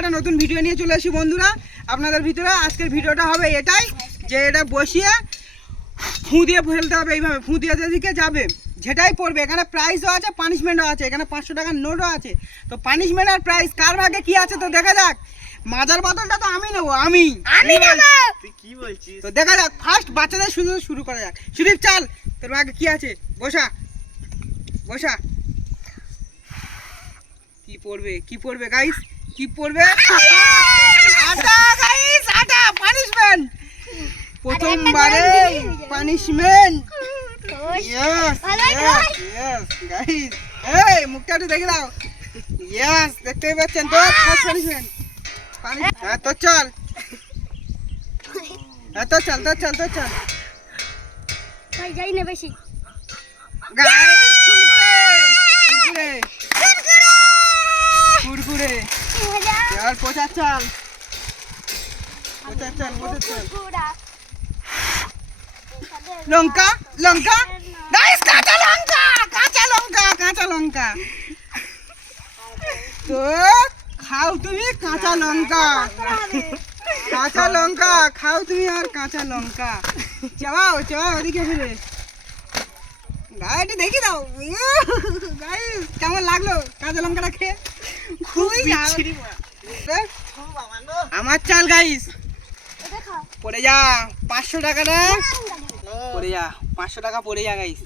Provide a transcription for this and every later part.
একটা নতুন ভিডিও নিয়ে চলে আসি বন্ধুরা আপনাদের ভিতরে। আজকের ভিডিওটা হবে এটাই যে এটা বসিয়ে ফু দিয়ে ফেলতে হবে, এইভাবে ফু দিয়ে যেদিকে যাবে যেটাই পড়বে। এখানে প্রাইসও আছে, পানিশমেন্টও আছে, এখানে 500 টাকার নোটও আছে। তো পানিশমেন্ট আর প্রাইস কার ভাগে কি আছে তো দেখা যাক। মাজার বোতলটা তো আমি নেবো, আমি তুই কি বলছিস? তো দেখা যাক। ফার্স্ট বাচ্চাদের শুরু করা যাক। সুদীপ চাল, তোর ভাগে কি আছে? বসা বসা। কি পড়বে গাইস? কি পড়বে? আটা গাইস, আটা। পানিশমেন্ট, প্রথমবারে পানিশমেন্ট। ইয়েস ইয়েস গাইস, এই মুখটা একটু দেখে দাও। ইয়েস, দেখতেই পাচ্ছেন তো ফার্স্ট পানিশমেন্ট। হ্যাঁ তো চল, হ্যাঁ তো চল তো চল তো চল ভাই যাই না বেশি গাইস। কুরকুরে আর পচা চাল, লঙ্কা লঙ্কা গাইস, কাঁচা লঙ্কা, কাঁচা লঙ্কা, কাঁচা লঙ্কা। তো খাও তুমি কাঁচা লঙ্কা, কাঁচা লঙ্কা খাও তুমি আর কাঁচা লঙ্কা। চাও চাও ওদিকে ফিরে গাইটা দেখি দাও। গাইস কেমন লাগলো কাঁচা লঙ্কাটা খেয়ে? খুবই আমার চাল গাইস। পড়ে যা 500 টাকাটা পড়ে যা, 500 টাকা পড়ে যা গাইস।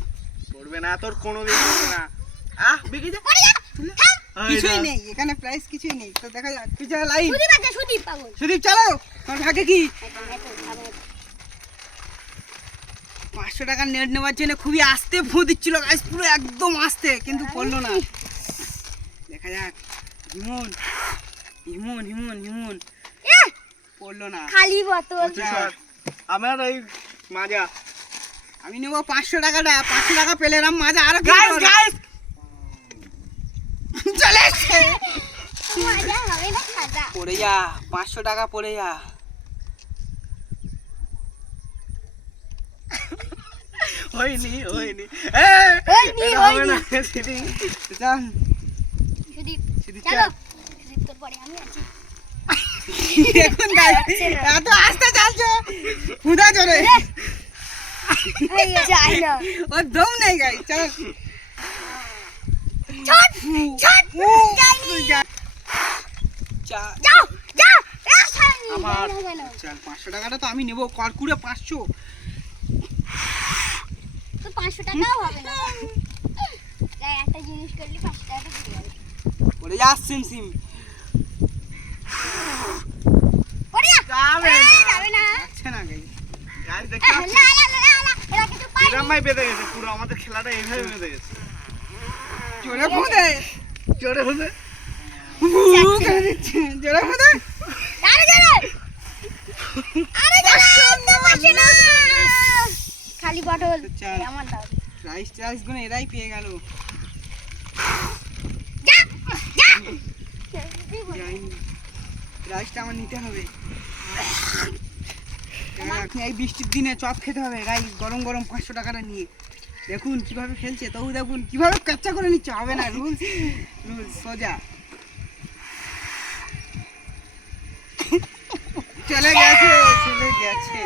পড়বে না তোর কোনোদিন পড়বে না। বিকে যা, কিছুই নেই এখানে, প্রাইস কিছুই নেই। তো দেখা যাক পিছনে লাইন। সুদীপ চলো, তোমার ভাগে কি? 500 টাকার নেট নেওয়ার জন্য খুবই আস্তে ফু দিচ্ছিল গাইস, পুরো একদম আস্তে, কিন্তু পড়লো না। দেখা যাক। হিমন হিমন হিমন হিমন পড়লো না, খালি বোতল। আমার এই মাজা আমি নেবো 500 টাকাটা। 500 টাকা পেলে এরম মাজা আরো গাইস গাইস চলে এসছে। মজা হবে না খাজা। পড়ে যা 500 টাকা পড়ে যা। হয়নি হয়নি হয়নি, হবে না চল সুদীপ সুদীপ চলো। চল। সুদীপ তোর পরে আমি আছি। দেখুন গাইস, এত আস্তে চালছো হুদা জোরে, এই যাই না। ওর দম নেই গাইস। চল ছোট ছোট যাইনি। চল যাও যাও রাসায়নি। আমার। চল 500 টাকাটা তো আমি নেবো, করকুরে 500। তো 500 টাকাও হবে না। তাই একটা জিনিস করলে 500 টাকা দিয়ে যাবে। পড়ে যা সিম সিম। ওরে যাবে না। যাবে না। আচ্ছা না গাইস, গাইস দেখতে না পাচ্ছিস? না না না এরা কিছু পাই না। এরমাই বেঁধে গেছে পুরো, আমাদের খেলাটা এইভাবে বেঁধে গেছে। জোরে ফুদে জোরে হলে জোরে ফুদে। আরে যারে আরে যারে না পাশে না। খালি বটল চল। আমার দাও। প্রাইস গুলো এরাই পেয়ে গেল। যা যা প্রাইসটা আমার নিতে হবে। এই বৃষ্টির দিনে চপ খেতে হবে গাইস, গরম গরম 500 টাকাটা নিয়ে। দেখুন কিভাবে ফেলছে, তবু দেখুন কিভাবে কাচ্চা করে নিচ্ছে। হবে না, রুলস রুলস সোজা। চলে গেছে চলে গেছে।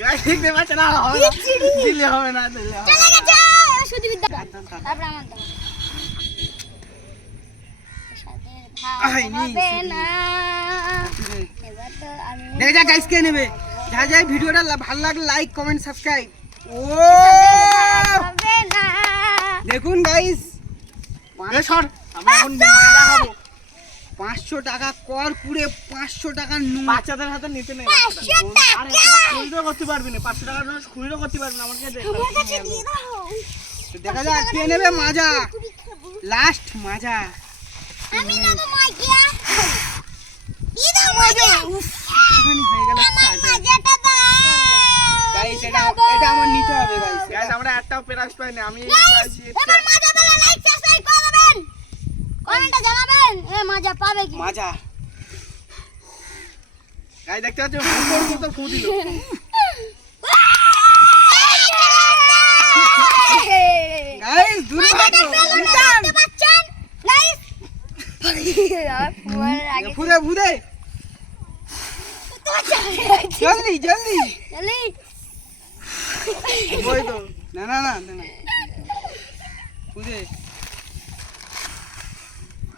গাইস দেখতে পাচ্ছে না, হবে না দিলে হবে না, দিলে হবে চলে না। গেছে শুধু বিদ্যা। তারপর আমার দাও। হয়নি, হবে না। এবার তো আমি দেখা যাক গাইস কে নেবে। যা যা ভিডিওটা ভালো লাগলে লাইক কমেন্ট সাবস্ক্রাইব। ও হবে না। দেখুন গাইস, এ সর, আমরা এখন মাজা খাবো। 500 টাকা কর কুড়ে, 500 টাকার নোট। বাচ্চাদের হাতে নিতে নেই। 500 টাকা। আরে তোরা খুঁজতেও করতে পারবি না, 500 টাকার নোট খুঁজতেও করতে পারবি না, আমাকে দে। আমার কাছে দিয়ে দাও। তো দেখা যাক কে নেবে মাজা, লাস্ট মাজা। আমি নেব মজা। দিয়ে দাও মজা। একটুখানি হয়ে গেল আমার সাজা। মজাটা দাও। গাইস এটা আমার নিতে হবে গাইস। গাইস আমরা একটাও প্রাইজ পাইনি, আমি Guys, পাইছি এবার মজা পেলে লাইক সাবস্ক্রাইব করে দেবেন। কমেন্টে জানাবেন এ মজা পাবে কি। মাজা গাইস দেখতে পাচ্ছ ফুটোর মতো ফু দিল। গাইস দূর এটা পেলো না দেখতে পাচ্ছেন গাইস ফুদে ফুদে জলদি জলদি চলি ওই তো না না না না ফুদে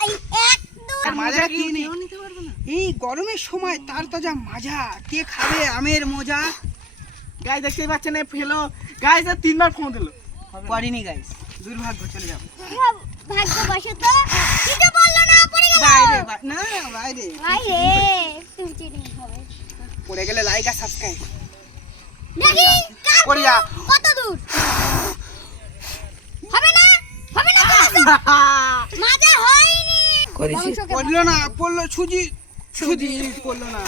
এই এক দুই মাজা কি নেই নিতে পারবে না এই গরমের সময় তার তো যা মজা কে খাবে আমের মজা গাইস দেখতেই পাচ্ছেন এই ফেলো গাইস আর 3 বার ফোন দিল করিনি গাইস দুর্ভাগ্য চলে যাও ভাগ্যবশত কিছু বললো না পড়ে গেল বাইরে না বাইরে ভাই রে তুমি চিনি হবে পড়ে গেলে লাইক আর সাবস্ক্রাইব দেখি কার পড়ে যা কত দূর হবে না মজা হয়নি বংশকে পড়লো না পড়লো সুজি সুজি পড়লো না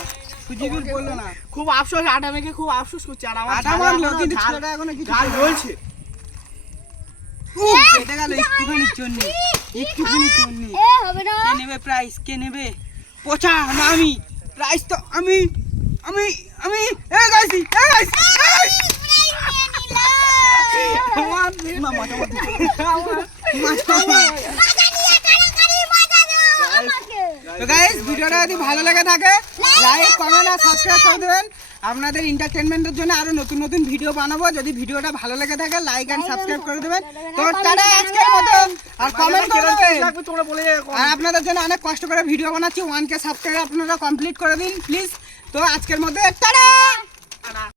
সুজিবির পড়লো না খুব আফসোস আটা মেখে খুব আফসোস করছে আর আমার আটা মারলো কিন্তু ছেলেটা এখনো কিছু গাল জ্বলছে কেটে গেল একটুখানির জন্য একটুখানির জন্য এ হবে না কে নেবে প্রাইস কে নেবে পচা না আমি প্রাইস তো আমি আমি আমি এ গাইছি এ গাইছি আমার না মাথা মাথা মজা নিয়ে কারাকারি মজা দাও আমাকে তো গাইস ভিডিওটা যদি ভালো লেগে থাকে লাইক কমেন্ট আর সাবস্ক্রাইব করে দেবেন আপনাদের এন্টারটেইনমেন্টের জন্য আরো নতুন নতুন ভিডিও বানাবো যদি ভিডিওটা ভালো লেগে থাকে লাইক এন্ড সাবস্ক্রাইব করে দেবেন তো টাটা আজকের মতো আর কমেন্ট করবেন লাগবে তোমরা বলে যাও আর আপনাদের জন্য অনেক কষ্ট করে ভিডিও বানাচ্ছি 1K সাবস্ক্রাইব আপনারা কমপ্লিট করে দিন প্লিজ তো আজকের মধ্যে টাটা